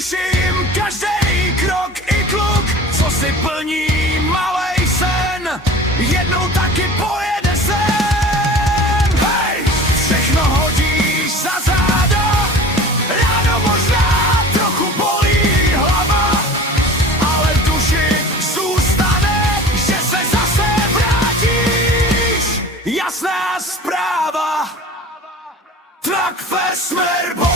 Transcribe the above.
Slyším každý krok i kluk, co si plní malej sen, jednou taky pojede sem. Hej, všechno hodíš za záda, ráno možná trochu bolí hlava, ale v duši zůstane, že se zase vrátíš. Jasná zpráva, Truckfest Smerbo.